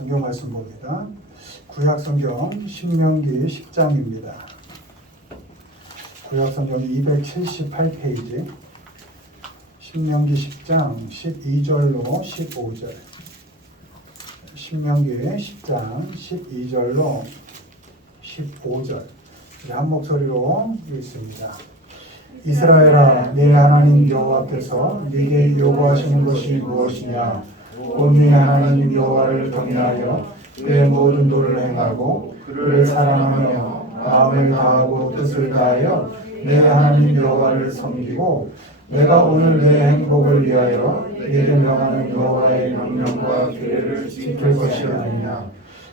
성경 말씀 봅니다. 구약 성경 신명기 10장입니다. 구약 성경 278페이지 신명기 10장 12절로 15절 신명기 10장 12절로 15절 한 목소리로 읽습니다. 이스라엘아, 네 하나님 여호와께서 네게 요구하시는 것이 무엇이냐? 곧 네 하나님 여호와를 경외하여 그의 모든 도를 행하고 그를 사랑하며 마음을 다하고 뜻을 다하여 내 하나님 여호와를 섬기고 내가 오늘 내 행복을 위하여 네게 명하는 여호와의 명령과 규례를 지킬 것이 아니냐.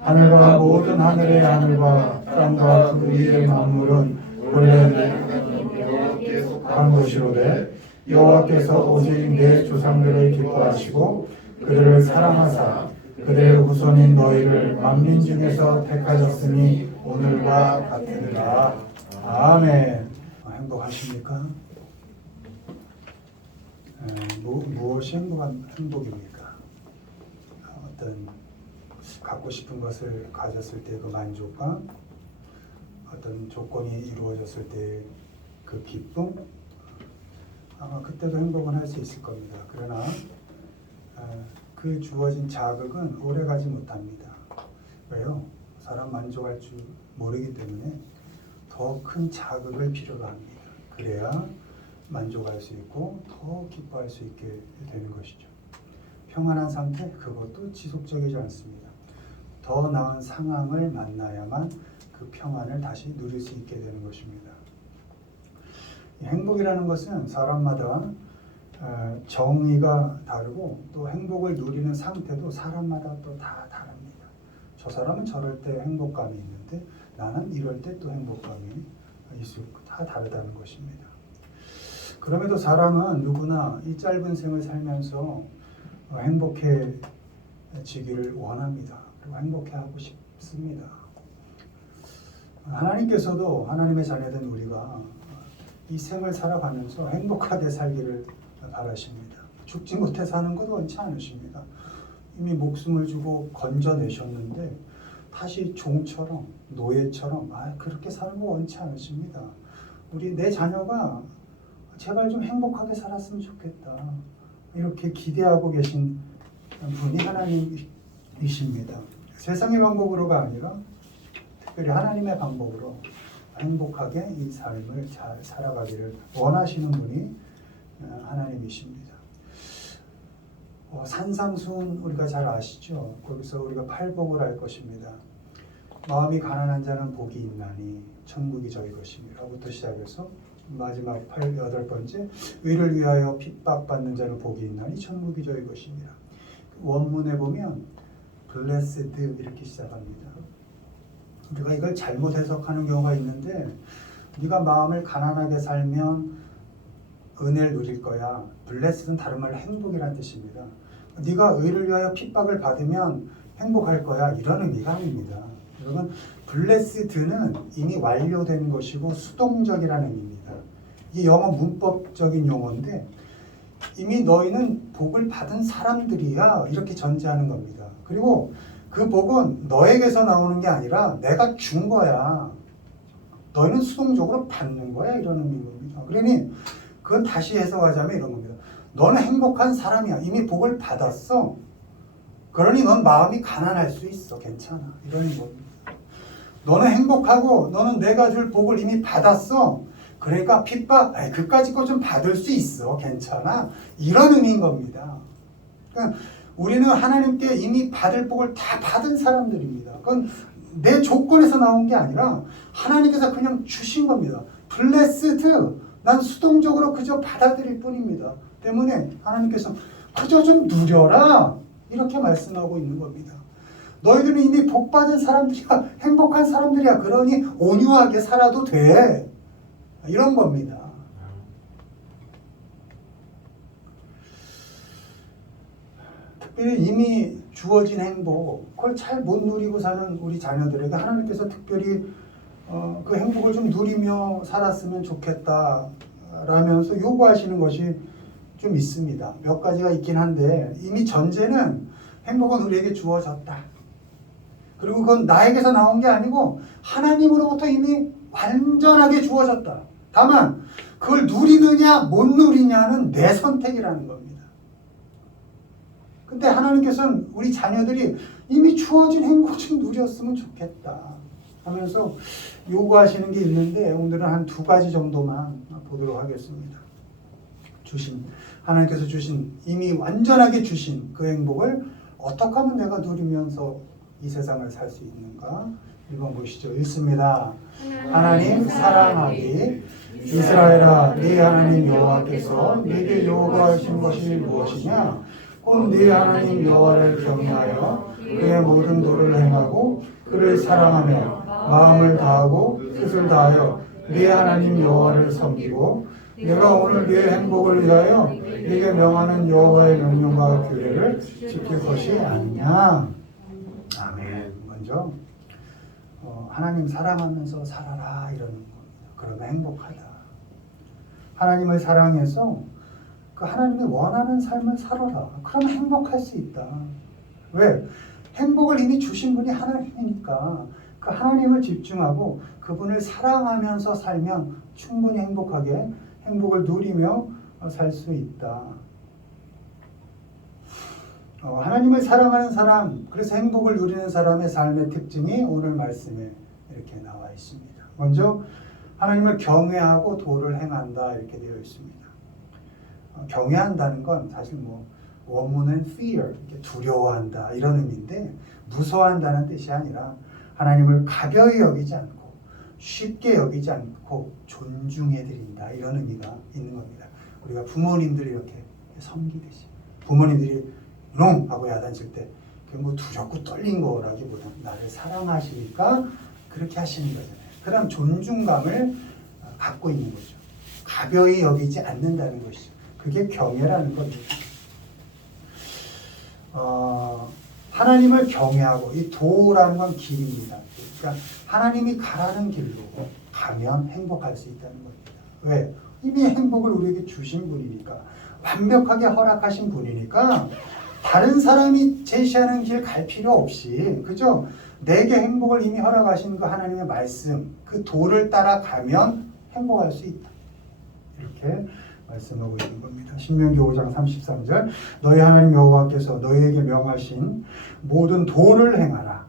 하늘과 모든 하늘의 하늘과 땅과 그 위의 만물은 본래 내 여호와께 속한 것이로되 여호와께서 오직 내 조상들을 기뻐하시고 그들을 사랑하사 그들의 후손인 너희를 만민 중에서 택하셨으니 오늘과 같으니라. 아멘. 행복하십니까? 무엇이 행복입니까? 어떤 갖고 싶은 것을 가졌을 때 그 만족감, 어떤 조건이 이루어졌을 때 그 기쁨, 아마 그때도 행복은 할 수 있을 겁니다. 그러나 그 주어진 자극은 오래가지 못합니다. 왜요? 사람 만족할 줄 모르기 때문에 더 큰 자극을 필요로 합니다. 그래야 만족할 수 있고 더 기뻐할 수 있게 되는 것이죠. 평안한 상태, 그것도 지속적이지 않습니다. 더 나은 상황을 만나야만 그 평안을 다시 누릴 수 있게 되는 것입니다. 행복이라는 것은 사람마다 정의가 다르고 또 행복을 누리는 상태도 사람마다 또 다 다릅니다. 저 사람은 저럴 때 행복감이 있는데 나는 이럴 때 또 행복감이 있을 다 다르다는 것입니다. 그럼에도 사람은 누구나 이 짧은 생을 살면서 행복해지기를 원합니다. 그리고 행복해하고 싶습니다. 하나님께서도 하나님의 자녀된 우리가 이 생을 살아가면서 행복하게 살기를 바라십니다. 죽지 못해 사는 것 원치 않으십니다. 이미 목숨을 주고 건져내셨는데 다시 종처럼 노예처럼 그렇게 사는 거 원치 않으십니다. 우리 내 자녀가 제발 좀 행복하게 살았으면 좋겠다. 이렇게 기대하고 계신 분이 하나님이십니다. 세상의 방법으로가 아니라 특별히 하나님의 방법으로 행복하게 이 삶을 잘 살아가기를 원하시는 분이 하나님이십니다. 산상수훈 우리가 잘 아시죠? 거기서 우리가 팔복을 할 것입니다. 마음이 가난한 자는 복이 있나니 천국이 저희 것이니라부터 시작해서 마지막 8번째 의를 위하여 핍박받는 자는 복이 있나니 천국이 저희 것이니라. 원문에 보면 blessed 이렇게 시작합니다. 우리가 이걸 잘못 해석하는 경우가 있는데 네가 마음을 가난하게 살면 은혜를 누릴 거야. blessed는 다른 말로 행복이라는 뜻입니다. 네가 의를 위하여 핍박을 받으면 행복할 거야. 이런 의미가 아닙니다. 여러분, blessed는 이미 완료된 것이고 수동적이라는 의미입니다. 이게 영어 문법적인 용어인데 이미 너희는 복을 받은 사람들이야. 이렇게 전제하는 겁니다. 그리고 그 복은 너에게서 나오는 게 아니라 내가 준 거야. 너희는 수동적으로 받는 거야. 이런 의미인 겁니다. 그러니 그건 다시 해석하자면 이런 겁니다. 너는 행복한 사람이야. 이미 복을 받았어. 그러니 넌 마음이 가난할 수 있어. 괜찮아. 이런 겁니다. 너는 행복하고 너는 내가 줄 복을 이미 받았어. 그러니까 핍박, 그까짓 거 좀 받을 수 있어. 괜찮아. 이런 의미인 겁니다. 그러니까 우리는 하나님께 이미 받을 복을 다 받은 사람들입니다. 그건 내 조건에서 나온 게 아니라 하나님께서 그냥 주신 겁니다. blessed, 난 수동적으로 그저 받아들일 뿐입니다. 때문에 하나님께서 그저 좀 누려라 이렇게 말씀하고 있는 겁니다. 너희들은 이미 복 받은 사람들이야. 행복한 사람들이야. 그러니 온유하게 살아도 돼. 이런 겁니다. 특별히 이미 주어진 행복, 그걸 잘 못 누리고 사는 우리 자녀들에게 하나님께서 특별히 그 행복을 좀 누리며 살았으면 좋겠다 라면서 요구하시는 것이 좀 있습니다. 몇 가지가 있긴 한데 이미 전제는 행복은 우리에게 주어졌다. 그리고 그건 나에게서 나온 게 아니고 하나님으로부터 이미 완전하게 주어졌다. 다만 그걸 누리느냐 못 누리냐는 내 선택이라는 겁니다. 근데 하나님께서는 우리 자녀들이 이미 주어진 행복 좀 누렸으면 좋겠다 하면서 요구하시는 게 있는데 오늘은 한 2가지 정도만 보도록 하겠습니다. 하나님께서 주신 이미 완전하게 주신 그 행복을 어떻게 하면 내가 누리면서 이 세상을 살 수 있는가? 1번 보시죠. 읽습니다. 하나님 사랑하기 이스라엘아 네 하나님 여호와께서 네게 요구하신 것이 무엇이냐? 곧 네 하나님 여호와를 경외하여 그의 모든 도를 행하고 그를 사랑하며 마음을 다하고 뜻을 다하여 네 하나님 여호와를 섬기고 내가 오늘 네 행복을 위하여 네게 명하는 여호와의 명령과 규례를 지킬 것이 아니냐. 아멘. 먼저 하나님 사랑하면서 살아라 이러는 겁니다. 그러면 행복하다. 하나님을 사랑해서 그 하나님이 원하는 삶을 살아라. 그러면 행복할 수 있다. 왜? 행복을 이미 주신 분이 하나님이니까 그 하나님을 집중하고 그분을 사랑하면서 살면 충분히 행복하게 행복을 누리며 살 수 있다. 하나님을 사랑하는 사람, 그래서 행복을 누리는 사람의 삶의 특징이 오늘 말씀에 이렇게 나와 있습니다. 먼저 하나님을 경외하고 도를 행한다 이렇게 되어 있습니다. 경외한다는 건 사실 원문은 fear, 두려워한다 이런 의미인데 무서워한다는 뜻이 아니라 하나님을 가벼이 여기지 않고 쉽게 여기지 않고 존중해 드린다 이런 의미가 있는 겁니다. 우리가 부모님들이 이렇게 섬기듯이 부모님들이 놈 하고 야단칠 때 그게 두렵고 떨린 거라기보다 나를 사랑하시니까 그렇게 하시는 거잖아요. 그럼 존중감을 갖고 있는 거죠. 가벼이 여기지 않는다는 것이죠. 그게 경외라는 겁니다. 하나님을 경외하고 이 도라는 건 길입니다. 그러니까 하나님이 가라는 길로 가면 행복할 수 있다는 겁니다. 왜? 이미 행복을 우리에게 주신 분이니까 완벽하게 허락하신 분이니까 다른 사람이 제시하는 길 갈 필요 없이 그죠? 내게 행복을 이미 허락하신 그 하나님의 말씀 그 도를 따라가면 행복할 수 있다. 이렇게 말씀하고 있는 겁니다. 신명기 5장 33절 너희 하나님 여호와께서 너희에게 명하신 모든 도를 행하라.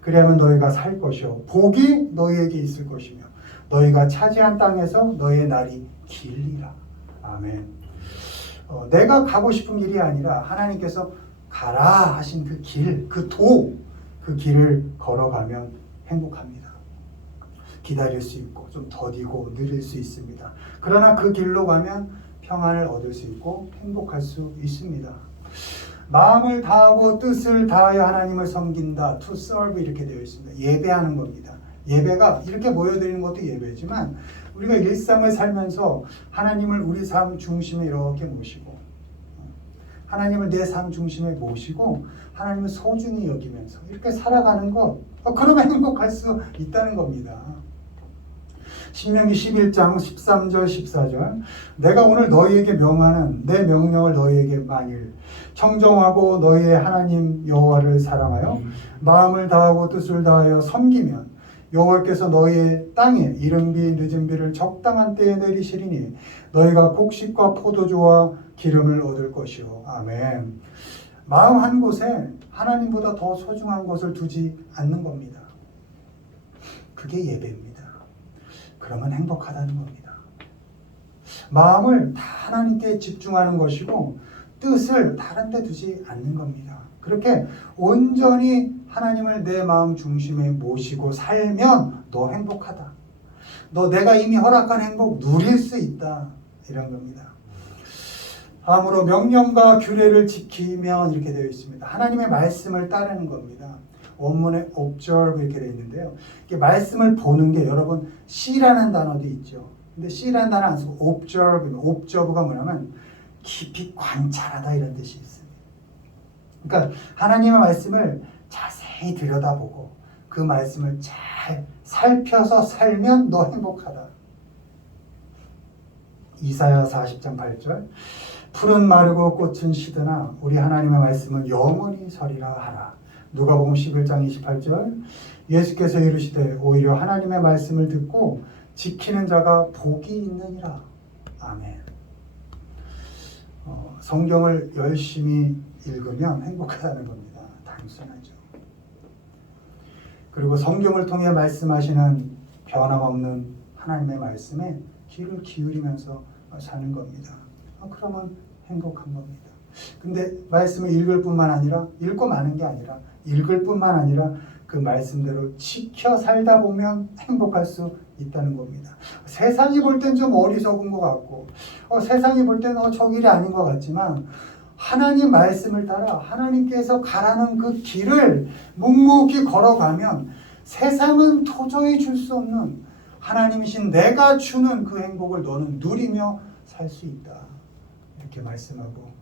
그리하면 너희가 살 것이요 복이 너희에게 있을 것이며 너희가 차지한 땅에서 너희의 날이 길리라. 아멘. 내가 가고 싶은 길이 아니라 하나님께서 가라 하신 그 길, 그 도, 그 길을 걸어가면 행복합니다. 기다릴 수 있고 좀 더디고 느릴 수 있습니다. 그러나 그 길로 가면 평안을 얻을 수 있고 행복할 수 있습니다. 마음을 다하고 뜻을 다하여 하나님을 섬긴다. To serve 이렇게 되어 있습니다. 예배하는 겁니다. 예배가 이렇게 모여드리는 것도 예배지만 우리가 일상을 살면서 하나님을 우리 삶 중심에 이렇게 모시고 하나님을 내 삶 중심에 모시고 하나님을 소중히 여기면서 이렇게 살아가는 것 그러면 행복할 수 있다는 겁니다. 신명기 11장 13절 14절 내가 오늘 너희에게 명하는 내 명령을 너희에게 만일 청정하고 너희의 하나님 여호와를 사랑하여 마음을 다하고 뜻을 다하여 섬기면 여호와께서 너희의 땅에 이른 비 늦은 비를 적당한 때에 내리시리니 너희가 곡식과 포도주와 기름을 얻을 것이요. 아멘. 마음 한 곳에 하나님보다 더 소중한 것을 두지 않는 겁니다. 그게 예배입니다. 그러면 행복하다는 겁니다. 마음을 다 하나님께 집중하는 것이고 뜻을 다른 데 두지 않는 겁니다. 그렇게 온전히 하나님을 내 마음 중심에 모시고 살면 너 행복하다. 너 내가 이미 허락한 행복 누릴 수 있다. 이런 겁니다. 다음으로 명령과 규례를 지키면 이렇게 되어 있습니다. 하나님의 말씀을 따르는 겁니다. 원문에 observe 이렇게 되어 있는데요. 이게 말씀을 보는 게 여러분 C라는 단어도 있죠. 근데 C라는 단어 안 쓰고 observe가 뭐냐면 깊이 관찰하다 이런 뜻이 있습니다. 그러니까 하나님의 말씀을 자세히 들여다보고 그 말씀을 잘 살펴서 살면 너 행복하다. 이사야 40장 8절 풀은 마르고 꽃은 시드나 우리 하나님의 말씀은 영원히 서리라 하라. 누가복음 11장 28절 예수께서 이르시되 오히려 하나님의 말씀을 듣고 지키는 자가 복이 있느니라. 아멘. 성경을 열심히 읽으면 행복하다는 겁니다. 단순하죠. 그리고 성경을 통해 말씀하시는 변함없는 하나님의 말씀에 귀를 기울이면서 사는 겁니다. 그러면 행복한 겁니다. 근데 말씀을 읽을 뿐만 아니라 읽고 마는 게 아니라 읽을 뿐만 아니라 그 말씀대로 지켜 살다 보면 행복할 수 있다는 겁니다. 세상이 볼 땐 좀 어리석은 것 같고 세상이 볼 때는 저 길이 아닌 것 같지만 하나님 말씀을 따라 하나님께서 가라는 그 길을 묵묵히 걸어가면 세상은 도저히 줄 수 없는 하나님이신 내가 주는 그 행복을 너는 누리며 살 수 있다. 이렇게 말씀하고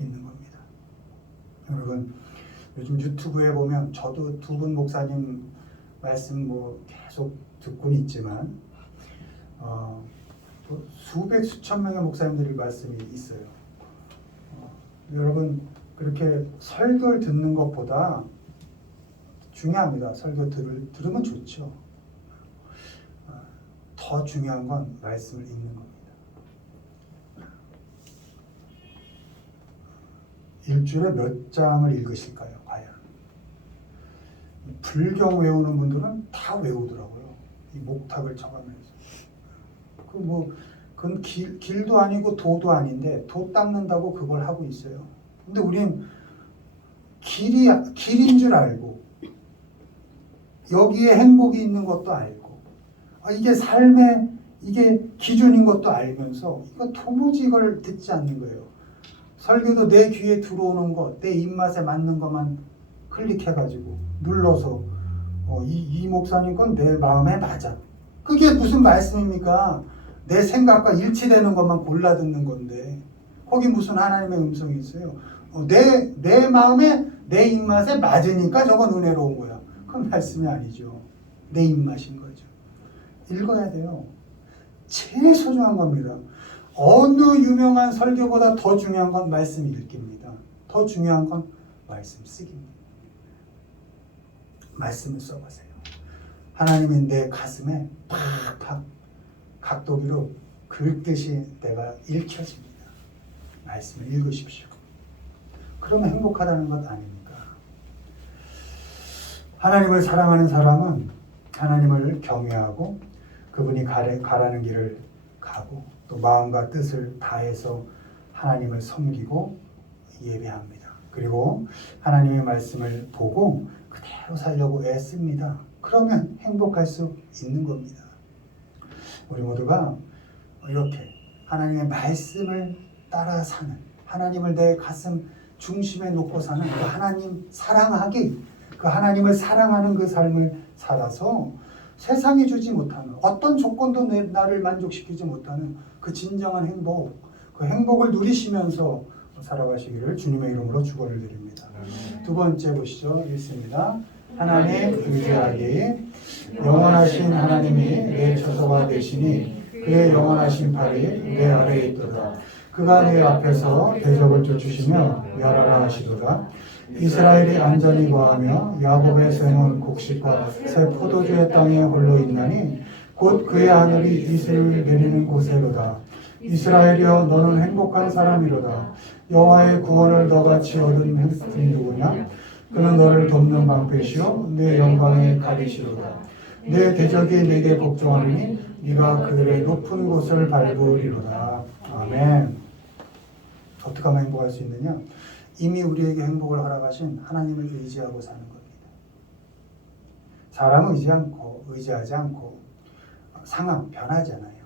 있는 겁니다. 여러분 요즘 유튜브에 보면 저도 두 분 목사님 말씀 계속 듣고는 있지만 수백 수천 명의 목사님들이 말씀이 있어요. 여러분 그렇게 설교를 듣는 것보다 중요합니다. 설교 들으면 좋죠. 더 중요한 건 말씀을 읽는 겁니다. 일주일에 몇 장을 읽으실까요? 과연 불경 외우는 분들은 다 외우더라고요. 이 목탁을 쳐가면서 그건 길도 아니고 도도 아닌데 도 닦는다고 그걸 하고 있어요. 근데 우린 길인 줄 알고 여기에 행복이 있는 것도 알고 이게 삶의 이게 기준인 것도 알면서 이거 도무지 이걸 듣지 않는 거예요. 설교도 내 귀에 들어오는 것, 내 입맛에 맞는 것만 클릭해가지고 눌러서 이 목사님 건 내 마음에 맞아. 그게 무슨 말씀입니까? 내 생각과 일치되는 것만 골라 듣는 건데 거기 무슨 하나님의 음성이 있어요? 내 마음에 내 입맛에 맞으니까 저건 은혜로운 거야. 그건 말씀이 아니죠. 내 입맛인 거죠. 읽어야 돼요. 제일 소중한 겁니다. 어느 유명한 설교보다 더 중요한 건 말씀 읽기입니다. 더 중요한 건 말씀 쓰기입니다. 말씀을 써보세요. 하나님이 내 가슴에 팍팍 각도기로 긁듯이 내가 읽혀집니다. 말씀을 읽으십시오. 그러면 행복하다는 것 아닙니까? 하나님을 사랑하는 사람은 하나님을 경외하고 그분이 가라는 길을 가고 또 마음과 뜻을 다해서 하나님을 섬기고 예배합니다. 그리고 하나님의 말씀을 보고 그대로 살려고 애씁니다. 그러면 행복할 수 있는 겁니다. 우리 모두가 이렇게 하나님의 말씀을 따라 사는, 하나님을 내 가슴 중심에 놓고 사는 그 하나님 사랑하기, 그 하나님을 사랑하는 그 삶을 살아서 세상이 주지 못하는 어떤 조건도 나를 만족시키지 못하는 그 진정한 행복, 그 행복을 누리시면서 살아가시기를 주님의 이름으로 축원을 드립니다. 두 번째 보시죠. 읽습니다. 하나님 의지하기. 영원하신 하나님이 내 처소가 되시니 그의 영원하신 팔이 내 아래에 있도다. 그가 내 앞에서 대적을 쫓으시며 멸하라 하시도다. 이스라엘이 안전히 거하며 야곱의 생은 곡식과 새 포도주의 땅에 홀로 있나니 곧 그의 하늘이 이슬을 내리는 곳에로다. 이스라엘이여 너는 행복한 사람이로다. 여호와의 구원을 너같이 얻은 햇불이 누구냐? 그는 너를 돕는 방패시요 내 영광의 가리시로다. 내 대적이 내게 복종하리니 네가 그들의 높은 곳을 밟으리로다. 아멘. 어떻게 하면 행복할 수 있느냐? 이미 우리에게 행복을 허락하신 하나님을 의지하고 사는 겁니다. 사람을 의지하지 않고 상황 변하잖아요.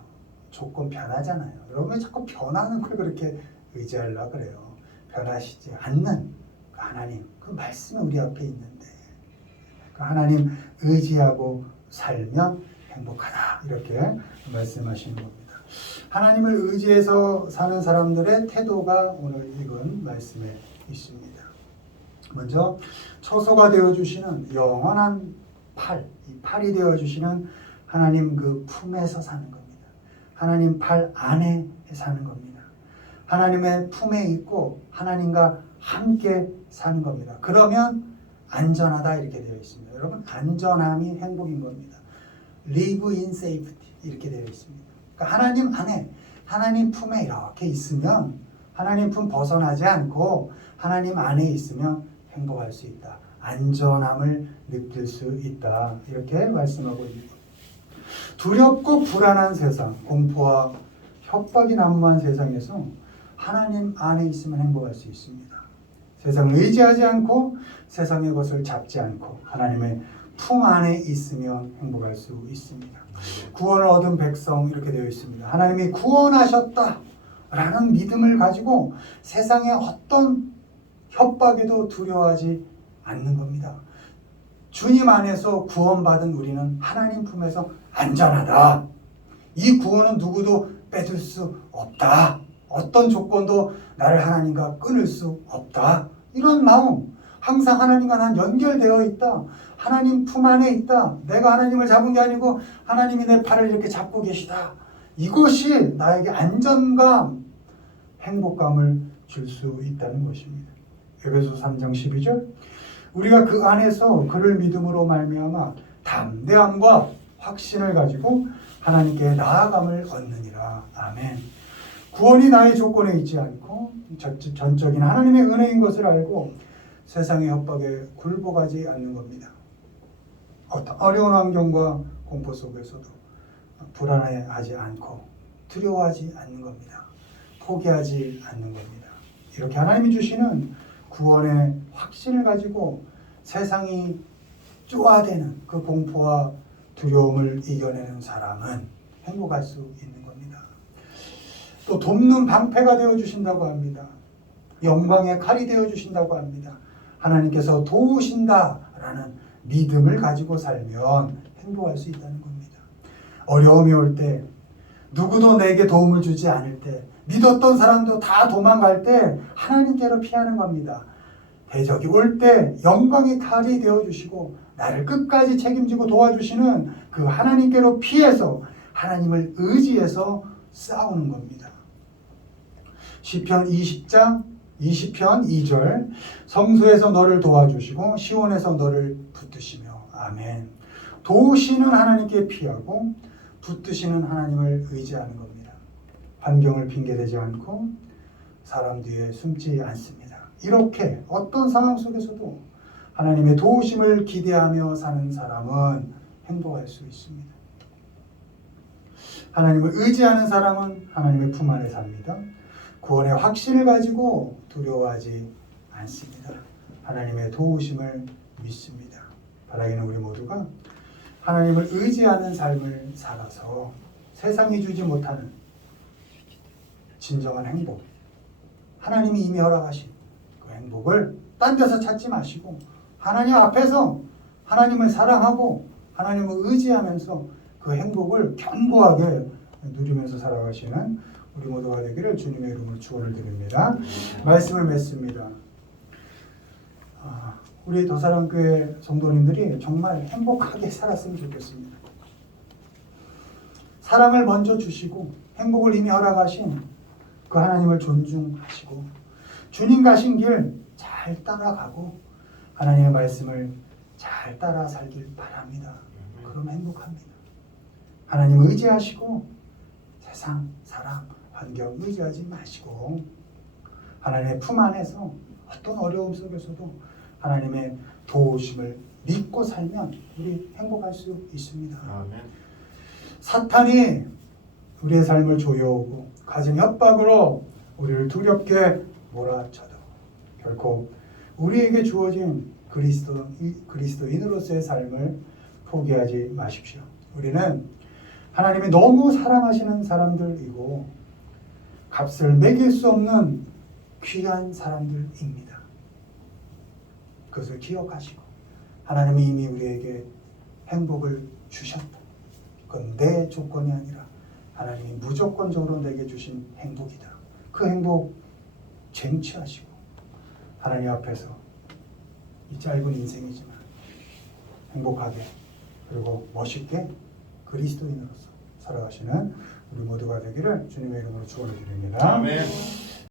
조건 변하잖아요. 여러분 왜 자꾸 변하는 걸 그렇게 의지하려고 그래요? 변하시지 않는 그 하나님, 그 말씀이 우리 앞에 있는데 그 하나님 의지하고 살면 행복하다 이렇게 말씀하시는 겁니다. 하나님을 의지해서 사는 사람들의 태도가 오늘 읽은 말씀에 있습니다. 먼저 처소가 되어주시는 영원한 팔, 이 팔이 되어주시는 하나님 그 품에서 사는 겁니다. 하나님 팔 안에 사는 겁니다. 하나님의 품에 있고 하나님과 함께 사는 겁니다. 그러면 안전하다 이렇게 되어 있습니다. 여러분 안전함이 행복인 겁니다. Live in safety 이렇게 되어 있습니다. 그러니까 하나님 안에 하나님 품에 이렇게 있으면 하나님 품 벗어나지 않고 하나님 안에 있으면 행복할 수 있다. 안전함을 느낄 수 있다. 이렇게 말씀하고 있는 겁니다. 두렵고 불안한 세상, 공포와 협박이 난무한 세상에서 하나님 안에 있으면 행복할 수 있습니다. 세상을 의지하지 않고 세상의 것을 잡지 않고 하나님의 품 안에 있으면 행복할 수 있습니다. 구원을 얻은 백성 이렇게 되어 있습니다. 하나님이 구원하셨다 라는 믿음을 가지고 세상의 어떤 협박에도 두려워하지 않는 겁니다. 주님 안에서 구원받은 우리는 하나님 품에서 안전하다. 이 구원은 누구도 뺏을 수 없다. 어떤 조건도 나를 하나님과 끊을 수 없다. 이런 마음, 항상 하나님과 난 연결되어 있다. 하나님 품 안에 있다. 내가 하나님을 잡은 게 아니고 하나님이 내 팔을 이렇게 잡고 계시다. 이것이 나에게 안전감, 행복감을 줄 수 있다는 것입니다. 에베소 3장 12절 우리가 그 안에서 그를 믿음으로 말미암아 담대함과 확신을 가지고 하나님께 나아감을 얻느니라. 아멘. 구원이 나의 조건에 있지 않고 전적인 하나님의 은혜인 것을 알고 세상의 협박에 굴복하지 않는 겁니다. 어떤 어려운 환경과 공포 속에서도 불안해하지 않고 두려워하지 않는 겁니다. 포기하지 않는 겁니다. 이렇게 하나님이 주시는 구원의 확신을 가지고 세상이 쪼아대는 그 공포와 두려움을 이겨내는 사람은 행복할 수 있는 겁니다. 또 돕는 방패가 되어주신다고 합니다. 영광의 칼이 되어주신다고 합니다. 하나님께서 도우신다라는 믿음을 가지고 살면 행복할 수 있다는 겁니다. 어려움이 올 때, 누구도 내게 도움을 주지 않을 때, 믿었던 사람도 다 도망갈 때 하나님께로 피하는 겁니다. 대적이 올 때 영광의 칼이 되어주시고 나를 끝까지 책임지고 도와주시는 그 하나님께로 피해서 하나님을 의지해서 싸우는 겁니다. 시편 20편 2절 성소에서 너를 도와주시고 시온에서 너를 붙드시며 아멘. 도우시는 하나님께 피하고 붙드시는 하나님을 의지하는 겁니다. 환경을 핑계대지 않고 사람 뒤에 숨지 않습니다. 이렇게 어떤 상황 속에서도 하나님의 도우심을 기대하며 사는 사람은 행복할 수 있습니다. 하나님을 의지하는 사람은 하나님의 품 안에 삽니다. 구원의 확신을 가지고 두려워하지 않습니다. 하나님의 도우심을 믿습니다. 바라기는 우리 모두가 하나님을 의지하는 삶을 살아서 세상이 주지 못하는 진정한 행복, 하나님이 이미 허락하신 그 행복을 딴 데서 찾지 마시고 하나님 앞에서 하나님을 사랑하고 하나님을 의지하면서 그 행복을 견고하게 누리면서 살아가시는 우리 모두가 되기를 주님의 이름으로 축원을 드립니다. 말씀을 맺습니다. 우리 더사랑교회 성도님들이 정말 행복하게 살았으면 좋겠습니다. 사랑을 먼저 주시고 행복을 이미 허락하신 그 하나님을 존중하시고 주님 가신 길 잘 따라가고 하나님의 말씀을 잘 따라 살길 바랍니다. 그럼 행복합니다. 하나님 의지하시고 세상, 사람, 환경 의지하지 마시고 하나님의 품 안에서 어떤 어려움 속에서도 하나님의 도우심을 믿고 살면 우리 행복할 수 있습니다. 아멘. 사탄이 우리의 삶을 조여오고 가진 협박으로 우리를 두렵게 몰아쳐도 결코 우리에게 주어진 그리스도인으로서의 삶을 포기하지 마십시오. 우리는 하나님이 너무 사랑하시는 사람들이고 값을 매길 수 없는 귀한 사람들입니다. 그것을 기억하시고 하나님이 이미 우리에게 행복을 주셨다. 그건 내 조건이 아니라 하나님이 무조건적으로 내게 주신 행복이다. 그 행복 쟁취하시고 하나님 앞에서 이 짧은 인생이지만 행복하게 그리고 멋있게 그리스도인으로서 살아가시는 우리 모두가 되기를 주님의 이름으로 축원을 드립니다. 아멘.